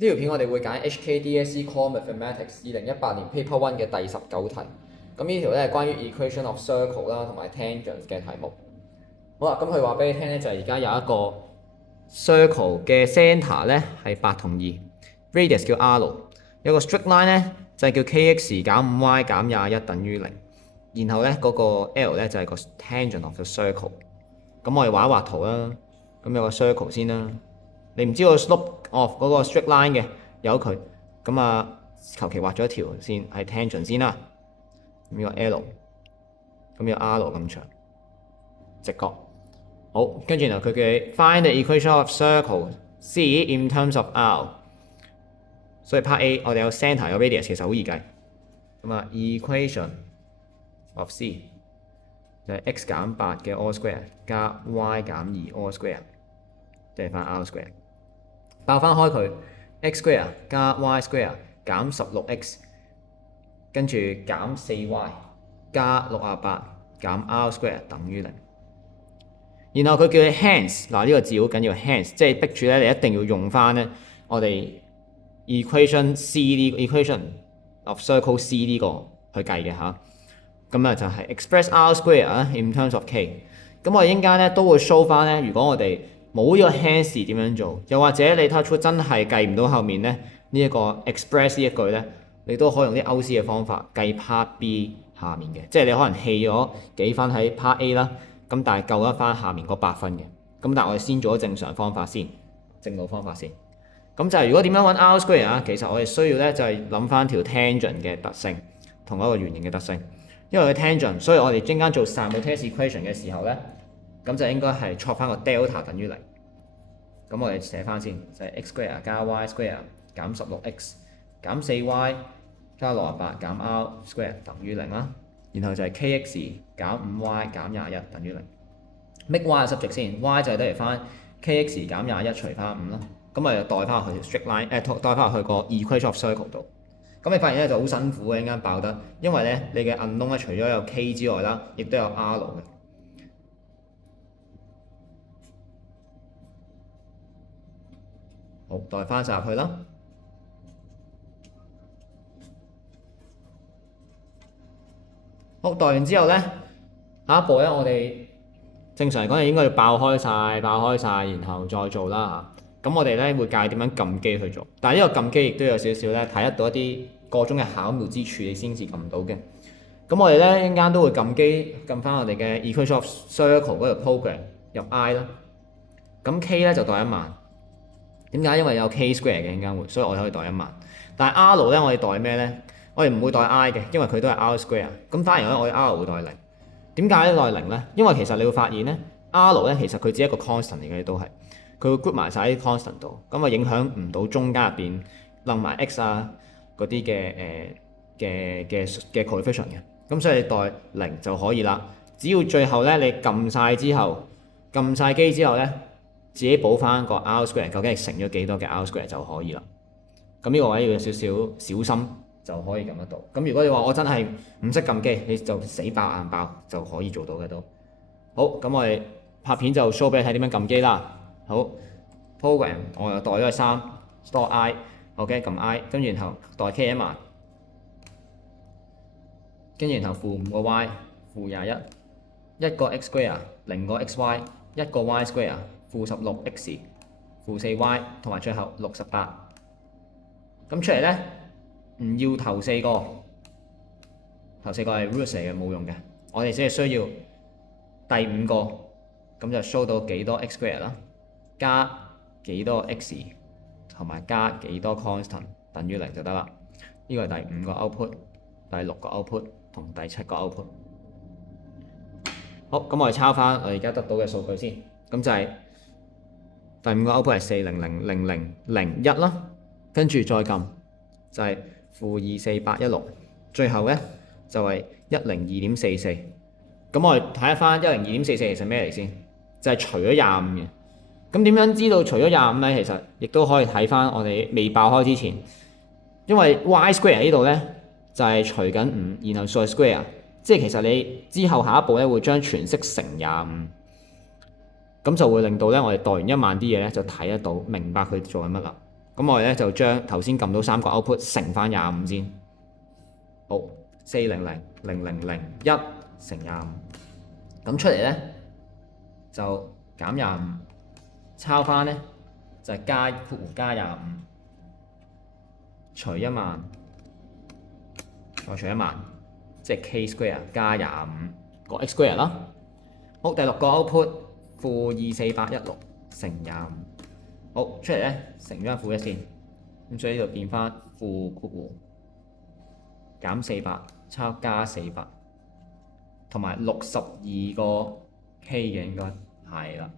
呢條片我哋會揀 HKDSE Core Mathematics 2018年 Paper One 嘅第19題。咁呢條咧係關於 Equation of Circle 啦同埋 Tangents 嘅題目。好啦，咁佢話俾你聽咧，就係而家有一個 circle 嘅 centre 咧係8同2 ，radius 叫 r， 有個 straight line 咧就係叫 kx 減 5y 減21等於0，然後咧嗰個 L 咧就係個 tangent of the circle。咁我哋畫一畫圖啦，咁有個 circle 先啦。你唔知個 slope of 嗰個 straight line 嘅，由佢。咁啊，求其畫咗一條線係 tangent 先啦。咁呢個 L， 咁有 R 咁長，直角。好，跟住然後佢嘅 find the equation of circle C in terms of R。所以 part A 我哋有 centre 有 radius 其實好易計。咁啊 equation of C 就係 x 減8嘅 all square 加 y 減2 all square， 即係翻 R square。爆翻開佢 x square 加 y square 減 16x， 跟住減 4y 加68減 R square 等於0。然後佢叫你 hence， 嗱呢個字好緊要 hence， 即係逼住咧你一定要用翻咧我哋 equation C 呢 equation of circle C 呢個去計嘅嚇。咁啊就係 express R square in terms of k。咁我哋陣間咧都會 show 翻咧，如果我哋冇呢個 hence 點樣做，又或者你 touch 真係計唔到後面咧呢一個 express 呢一句咧，你都可以用啲歐思嘅方法計 part B 下面嘅，即係你可能棄咗幾分喺 part A 啦。咁但係夠得翻下面嗰8分嘅，咁但係我哋先做咗正常方法先，正路方法先。咁就係如果點樣揾 R square 啊？其實我哋需要咧就係諗翻條 tangent 嘅特性，同一個圓形嘅特性。因為佢 tangent， 所以我哋陣間做 simultaneous equation 嘅時候咧，咁就應該係錯翻個 delta 等於0。咁我哋寫翻先，就係 x square 加 y square 減 16x 減 4y 加68減 R square 等於0啦。然後就係 kx 減 5y 減21等於0。make y 嘅 subject 先 ，y 就係等於翻 kx 減21除翻5啦。咁我哋就代翻落去 straight line， 代翻落去個 equation of circle 度。咁你發現咧就好辛苦嘅，陣間爆得，因為咧你嘅 unknown 咧除咗有 k 之外啦，亦都有 r 嘅。好，代翻晒入去啦。好，代完之後咧，下一步咧，我哋正常嚟講，應該要爆開晒，然後再做啦嚇。咁我哋咧會教點樣撳機去做，但係呢個撳機亦都有少少咧睇得到一啲個種嘅巧妙之處，你先至撳到嘅。咁我哋咧一陣間都會撳機撳翻我哋嘅 equation of circle 嗰條 program 入 I 啦。咁 k 咧就代1萬。點解？因為有 k square 嘅陣間會，所以我哋可以代1萬。但係 R 咧我哋代咩咧？我哋唔會代 I 嘅，因為佢都係 R square。咁反而咧，我哋 R 會代0。點解代0咧？因為其實你會發現咧 ，R 咧其實佢只係一個 constant 嚟嘅，都係佢會 group 埋晒喺 constant 度，咁啊影響唔到中間入邊冧埋 x 啊嗰啲嘅 coefficient 嘅。咁所以你代0就可以啦。只要最後咧你撳晒機之後咧，自己補翻個 R square 究竟係乘咗幾多嘅 R square 就可以啦。咁呢個位要有少少小心。就可以撳得到。咁如果你話我真係唔識撳機，你就死爆硬爆就可以做到嘅都。好，咁我哋拍片就 show 俾你睇點樣撳機啦。好 ，program 我又代咗係3 store I，OK 撳 I， 跟住然後代 K 1萬，跟住然後負5個 Y， 負21，一個 x square， 0個 xy， 一個 y square， 負16x， 負4y， 同埋最後68。咁出嚟咧。唔要頭4個，頭4個係 root 嚟嘅，冇用嘅。我哋只係需要第5個，咁就 show 到幾多 x square 啦，加幾多 x 同埋加幾多 constant 等於0就得啦。呢個係第5個 output， 第6個 output 同第7個 output。好，咁我哋抄翻我而家得到嘅數據先。咁就係第5個 output 係4000001啦，跟住再撳就係-24816，最後咧就係102.44。咁我哋睇翻102.44其實咩嚟先？就係除咗25嘅。咁點樣知道除咗25咧？其實亦都可以睇翻我哋未爆開之前，因為 y square 呢度咧就係除緊5，然後再 square， 即係其實你之後下一步咧會將全式乘25，咁就會令到咧我哋代完1萬啲嘢咧就睇得到，明白佢做緊乜啦。咁我哋咧就將頭先撳到3個 output 乘翻25先。好，400,000,1乘25，咁出嚟咧就減25，抄翻咧就係加括弧加25，除10000，再除10000，即係 k square 加25個 x square 啦。好，第6個 output -24816乘25，好，出嚟咧乘咗負1先，咁所以呢度變翻負括弧減400，抄加400，同埋62個 k 嘅應該係啦。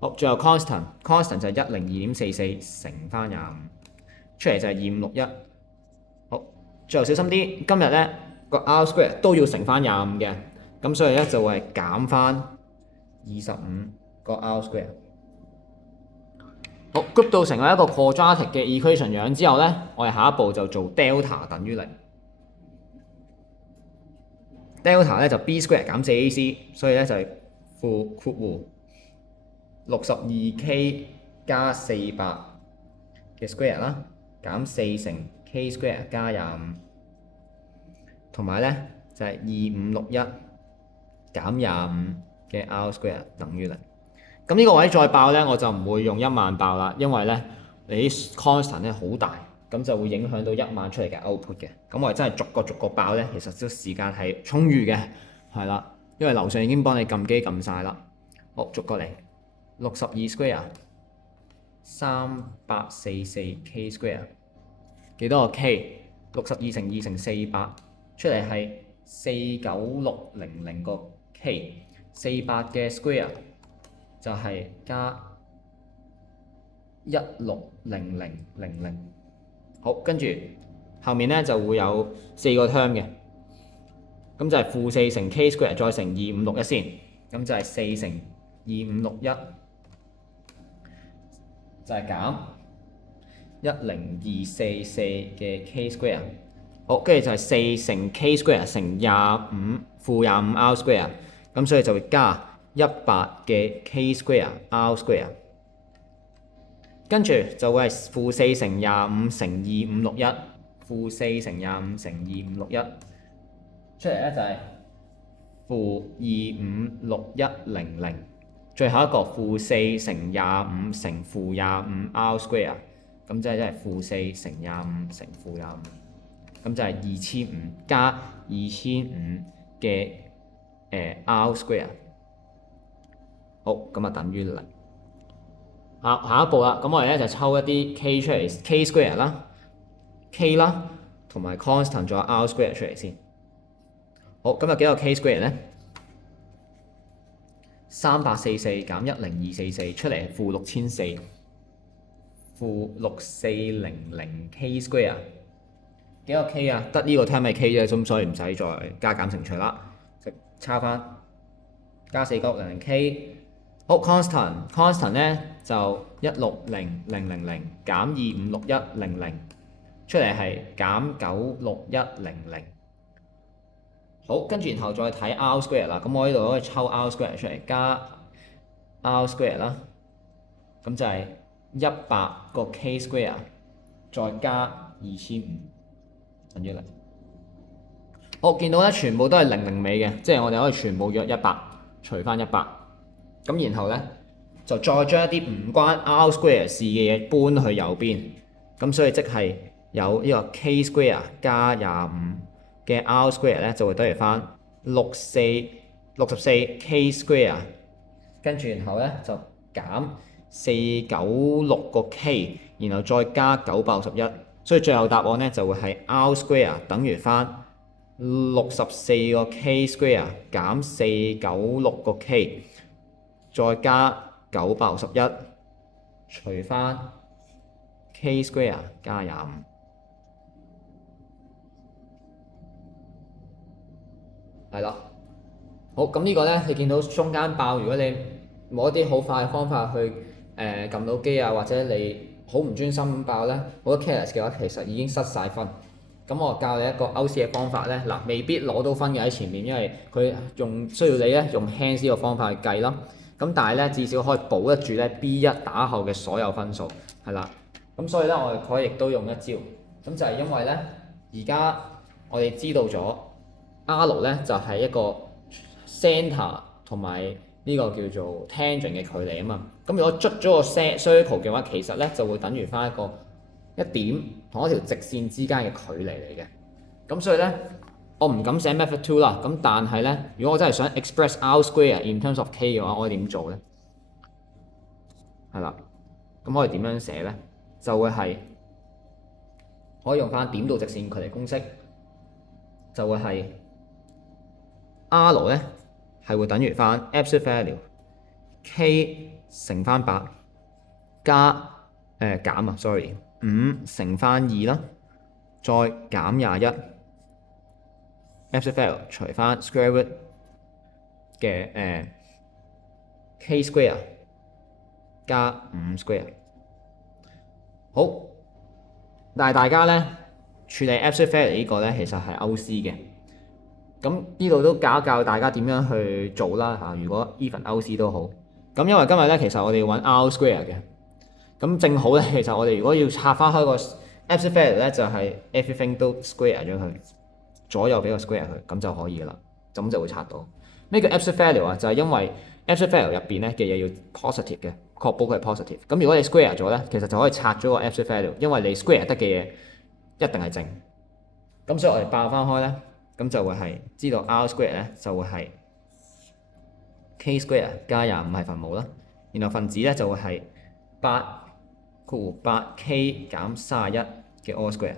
好，最後 constant 就係102.44乘翻25，出嚟就係2561。好，最後小心啲，今日咧個 R square 都要乘翻25嘅，咁所以咧就會係減翻25個 R square。好 ，group 到成為一個 quadratic 嘅 equation 樣之後咧，我哋下一步就做 delta 等於0。delta 咧就 b square 減 4ac， 所以咧就係負括弧62k 加400嘅 square 啦，減4乘 k square 加25，同埋咧就係2561減25嘅 r square 等於0。咁呢個位再爆咧，我就唔會用10000爆啦，因為咧你啲 constant 咧好大，咁就會影響到10000出嚟嘅 output 嘅。咁我哋真係逐個爆咧，其實都時間係充裕嘅，係啦，因為樓上已經幫你撳機撳晒啦。好，逐個嚟，62 square 344 k square 幾多個 k？62乘2乘400，出嚟係49600個 k，400嘅 square。就係加160000。好，跟住後面咧就會有4個 term 嘅，咁就係-4乘 k square 再乘2561先，咁就係4乘2561，就係減10244嘅 k square。好，跟住就係4乘 k square 乘25-25 r square， 咁所以就會加100嘅 k square r square， 跟住就會係-4乘25乘2561，-4乘25乘2561，出嚟咧就係-256100，最後一個-4乘25乘-25 r square， 咁即係-4乘25乘-25，咁就係2500加2500嘅r square。好，咁啊等於0。下一步啦，咁我哋咧就抽一啲 k 出嚟 ，k square 啦 ，k 啦，同埋 constant 仲有 r square 出嚟先。好，咁有幾個 k square 咧？344減10244出嚟係-6400，-6400 k square。幾個 k 啊？得呢個 term 係 k 啫，咁所以唔使再加減乘除啦，就抄翻加49600 k。好 constant 咧就16000減25610，出嚟係減96100。好，跟住然後再睇 r square 啦，咁我呢度可以抽 r square 出嚟，加 r square 啦，咁就係100個 k square 再加25等於0。好，見到咧全部都係00尾嘅，即係我哋可以全部約100，除翻100。咁然後咧就再將一啲唔關 r square 事嘅嘢搬去右邊，咁所以即係有呢個 k square 加25嘅 r square 咧就會等於翻64 k square， 跟住然後咧就減496個 k， 然後再加961，所以最後答案咧就會係 r square 等於翻64個 k square 減496個 k。再加961，除翻 k square 加25，係啦。好，咁呢個咧，你見到中間爆，如果你冇一啲好快嘅方法去撳到機啊，或者你好唔專心咁爆咧，好多 careless 嘅話，其實已經失晒分。咁我教你一個勾絲嘅方法咧，嗱，未必攞到分嘅喺前面，因為佢需要你咧用 hands 呢個方法去計啦。咁但係咧至少可以保得住咧 B1 打後嘅所有分數，係啦。咁所以咧我哋可以亦都用一招，咁就係因為咧而家我哋知道咗 R 咧就係一個 centre 同埋呢個叫做 tangent 嘅距離啊嘛。咁如果捽咗個 circle 嘅話，其實咧就會等於翻一點同一條直線之間嘅距離嚟嘅。咁所以咧，我唔敢寫 method 2啦。咁但係咧，如果我真係想 express R square in terms of k 嘅話，我可以點做咧？係啦，咁我哋點樣寫咧？就會係可以用翻點到直線距離公式，就會係 R 咧係會等於翻 absolute value k 乘翻8加減啊，sorry 5乘翻2啦，再減21。absolute value 除翻 square root 嘅k square 加5 square。好，但係大家咧處理 absolute value 呢個咧其實係歐思嘅。咁呢度都教一教大家點樣去做啦嚇。如果 even 歐思都好，咁因為今日咧其實我哋要揾 R square 嘅，咁正好咧其實我哋如果要拆翻開個 absolute value 咧，就係 everything 都 square 咗佢。左右俾個 square 佢，咁就可以噶啦，咁就會拆到。咩叫 absolute value 啊？就係因為 absolute value 入邊咧嘅嘢要 positive 嘅，確保佢係 positive。咁如果你 square 咗咧，其實就可以拆咗個 absolute value，因為你 square 得嘅嘢一定係正。咁所以我哋爆翻開咧，咁就會係知道 R square 咧就會係 k square 加25係分母啦，然後分子咧就會係8k 減31嘅 all square。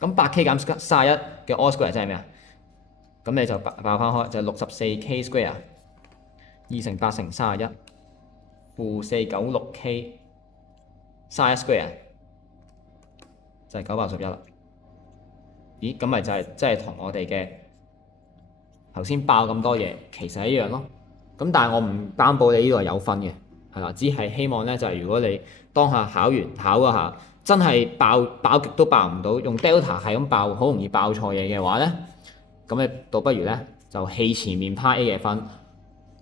咁8k 減31嘅 all square 即係咩啊？咁你就爆翻開就64k square 2乘8乘31負496k sin square 就係961啦。咦？咁咪就係即係同我哋嘅頭先爆咁多嘢其實係一樣咯。咁但係我唔擔保你呢個係有分嘅，係啦，只係希望咧就係如果你當下考嗰下。真係爆極都爆唔到，用 delta 係咁爆，好容易爆錯嘢嘅話咧，咁你倒不如咧就棄前面 part A 嘅分，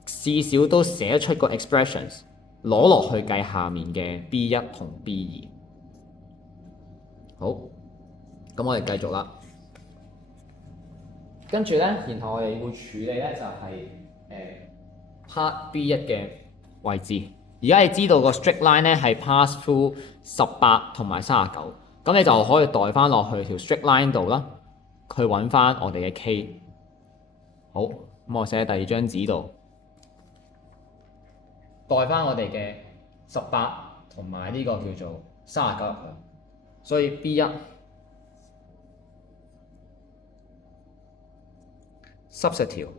至少都寫得出個 expressions 攞落去計下面嘅 B1 同 B2。好，咁我哋繼續啦。跟住咧，然後我哋會處理咧就係part B1 嘅位置。而家你知道個 straight line 咧係 pass through 18同埋39，咁你就可以代翻落去條 straight line 度啦，去揾翻我哋嘅 k。好，咁我寫喺第二張紙度，代翻我哋嘅18同埋呢個叫做39入去，所以 B1 substitute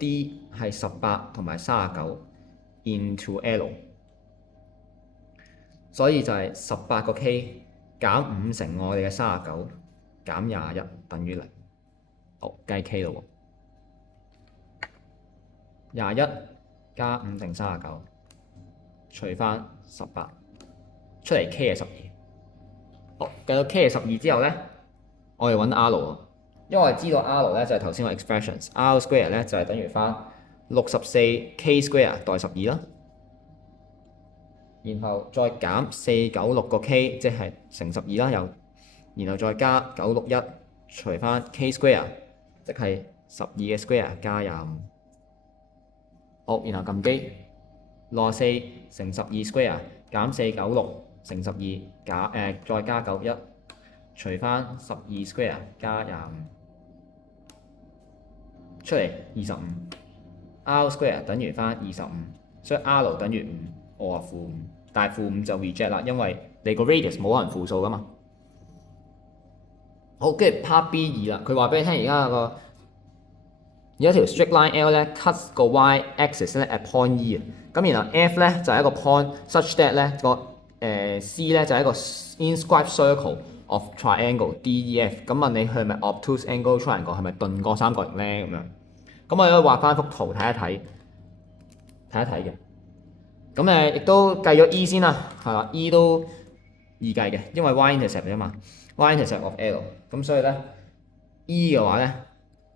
D 係18同埋39。into L， 所以就係18個 K 減5乘我哋嘅39減21等於0。好，計 K 咯喎，21加5乘39除翻18，出嚟 K 係12。好，計到 K 係12之後咧，我哋揾 R 喎，因為我哋知道 R 咧就係頭先個 expressions，R square 咧就係等於翻64k square 代12啦，然後再減496個 k， 即係乘12啦又，然後再加961除翻 k square， 即係12嘅 square 加25。好，然後撳機，64乘12 square 減496乘12再加91除翻12 square 加25，出嚟25。R square 等於翻25，所以 R 等於5，我話負5，但係負5就 reject 啦，因為你個 radius 冇可能負數噶嘛。好，跟住 part B2 啦，佢話俾你聽而家條 straight line L 咧 cuts 個 y axis 咧 at point E 啊，咁然後 F 咧就係一個 point such that 咧個C 咧就係一個 inscribed circle of triangle DEF， 咁問你佢係咪 obtuse angle triangle 係咪鈍角三角形咧咁樣？咁我哋可以畫翻幅圖睇一睇嘅。咁亦都計咗 E 先啦，係啦 ，E 都易計嘅，因為 y-intercept 嚟啊嘛 ，y-intercept of L。咁所以咧 E 嘅話咧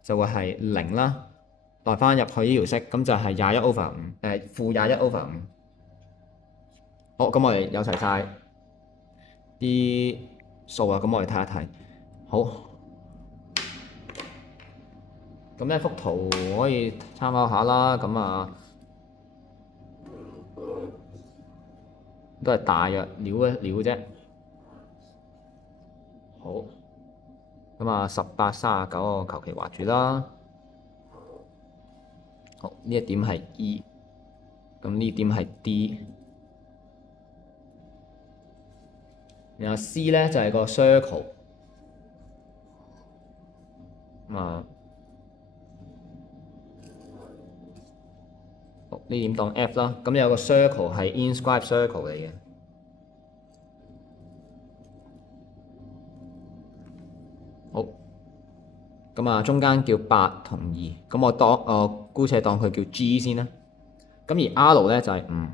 就會係0啦代翻入去呢條式，咁就係21/5，負21/5。好，咁我哋有齊晒啲數啊，咁我哋睇一睇。好，咁呢幅圖可以參考下啦。咁啊，都係大約料一料啫。好，咁啊18、39我求其畫住啦。好，呢一點係 E， 咁呢點係 D， 然後 C 呢就係個 circle， 咁啊，好，呢點當 F 啦。咁有個 circle 係 inscribe circle 嚟嘅。好，咁啊中間叫8同2，咁我姑且當佢叫 G 先啦。咁而 R 咧就係5。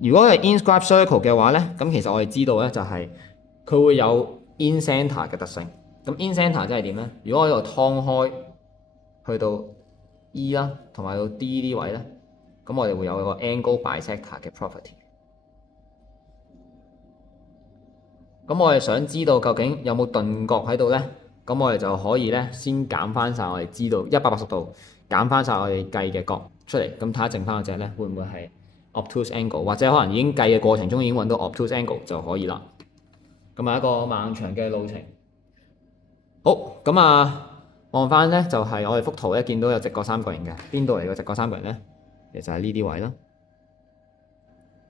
如果係 inscribe circle 嘅話咧，咁其實我哋知道咧就係佢會有 in center 嘅特性。咁 in center 即係點咧？如果我呢度劏開去到 E 啦，同埋到 D 呢位咧，咁我哋會有一個 angle bisector 嘅 property。咁我哋想知道究竟有冇鈍角喺度咧？咁我哋就可以咧先減翻晒我哋知道180度，減翻晒我哋計嘅角出嚟，咁睇下剩翻嗰隻咧會唔會係 obtuse angle， 或者可能已經計嘅過程中已經揾到 obtuse angle 就可以啦。咁係一個漫長嘅路程。好，咁啊望翻咧就係我哋幅圖咧見到有直角三角形嘅，邊度嚟嘅直角三角形咧？其實係呢啲位啦，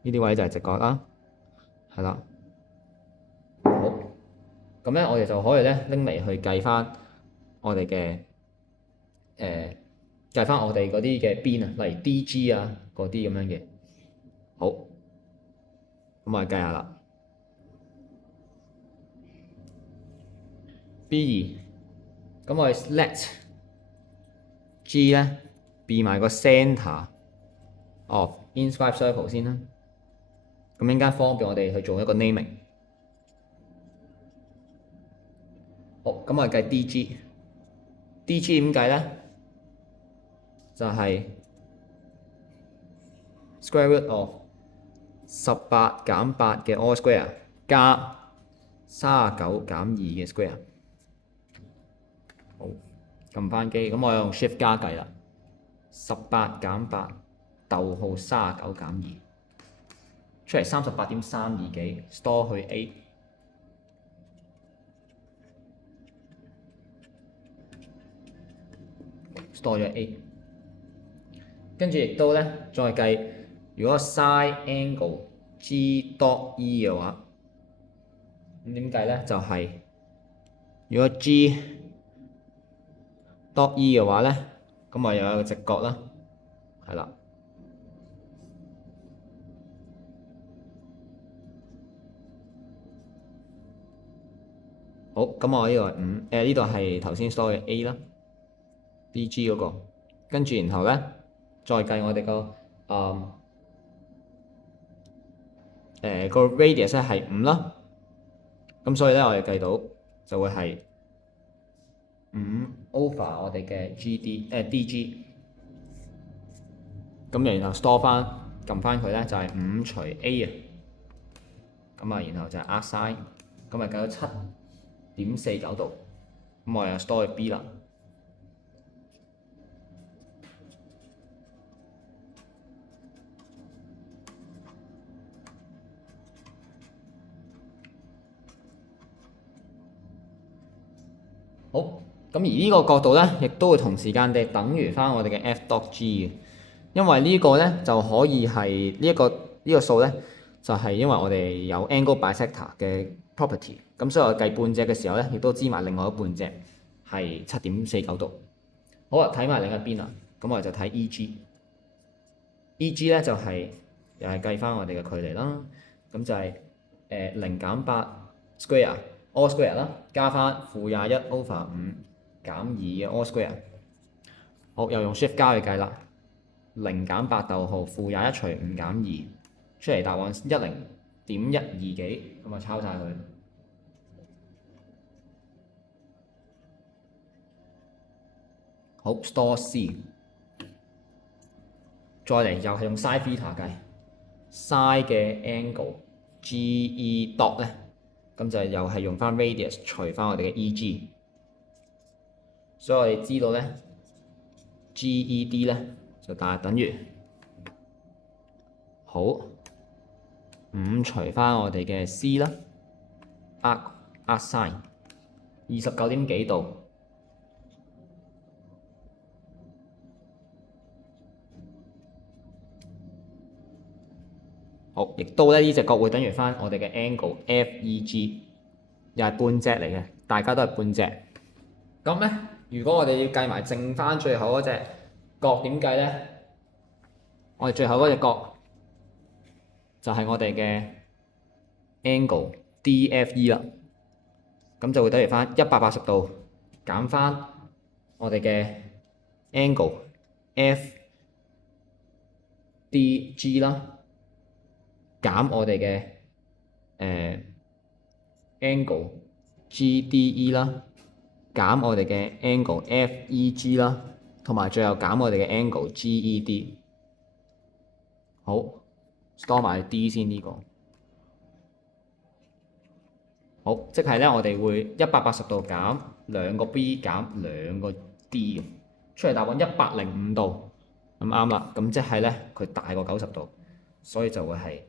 呢啲位就係直角啦，係啦。好，咁咧我哋就可以咧拎嚟去計翻我哋嘅計翻我哋嗰啲嘅邊啊，例如 DG 啊嗰啲咁樣嘅。好，咁我哋計下啦。B2，咁我哋 let G 咧 be 埋個 centre of inscribe circle 先啦。咁應該方便我哋去做一個 naming。好，咁我哋計 DG 點計咧？就係 square root of 18減8嘅 all square 加39減2嘅 square。好，撳翻機，咁我用 shift 加計啦。18減8，逗號39減2，出嚟38.32幾 ，store 去 A。store 咗 A， 跟住亦都咧再計，如果 sine angle G dot E 嘅話，咁點計咧？就係、如果 G dot E 嘅話咧，咁我又有個直角啦，係啦。好，咁我呢度係5，呢度係頭先 store 嘅 A 啦。DG 嗰個，跟住然後咧，再計我哋個radius 咧係5啦，咁所以咧我哋計到就會係5 over 我哋嘅DG，咁然後 store 翻撳翻佢咧就係5除 A 啊，咁啊然後就係 arcsine，咁啊計到7.49度，咁我又 store 去 B 啦。好，咁而呢個角度咧，亦都會同時間地等於翻我哋嘅 F dot G 嘅，因為呢個咧就可以係呢個數咧，就係因為我哋有 angle bisector 嘅 property，咁所以我計半隻嘅時候咧，亦都知埋另外一半隻係7.49度。好啊，睇埋另一邊啦，咁我哋就睇 EG 咧就係又係計翻我哋嘅距離啦，咁就係0減8 square。all square 啦，加翻-21 over 5減2嘅 all square。好，又用 shift 加去計啦。0減8逗號-21除5減2，出嚟答案10.12幾，咁啊抄晒佢。好，好 store C， 再嚟又係用 sin theta 計 sin 嘅 angle GE dot 咧，咁就又係用翻 radius 除翻我哋嘅 EG， 所以我哋知道咧 GED 咧就大等於好5除翻我哋嘅 C 啦，arc sin 29點幾度。好，亦都咧呢隻角會等於翻我哋嘅 angle FEG， 又係半隻嚟嘅，大家都係半隻。咁咧，如果我哋要計埋剩翻最後嗰隻角點計咧？我哋最後嗰隻角就係我哋嘅 angle DFE 啦，咁就會等於翻180度減翻我哋嘅 angle FDG 啦。減我哋嘅angle GDE 啦，減我哋嘅 angle FEG 啦，同埋最後減我哋嘅 angle GED。好 ，store 埋 D 先呢個。好，即係咧，我哋會180度減2個 B 減2個 D 出嚟答案105度，咁啱啦。咁即係咧，佢大過90度，所以就會係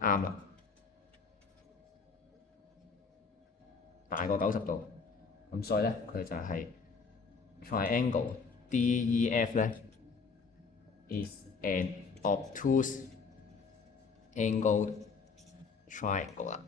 啱啦，大過90度，咁所以咧佢就係 triangle DEF 咧 is an obtuse angled triangle 啦。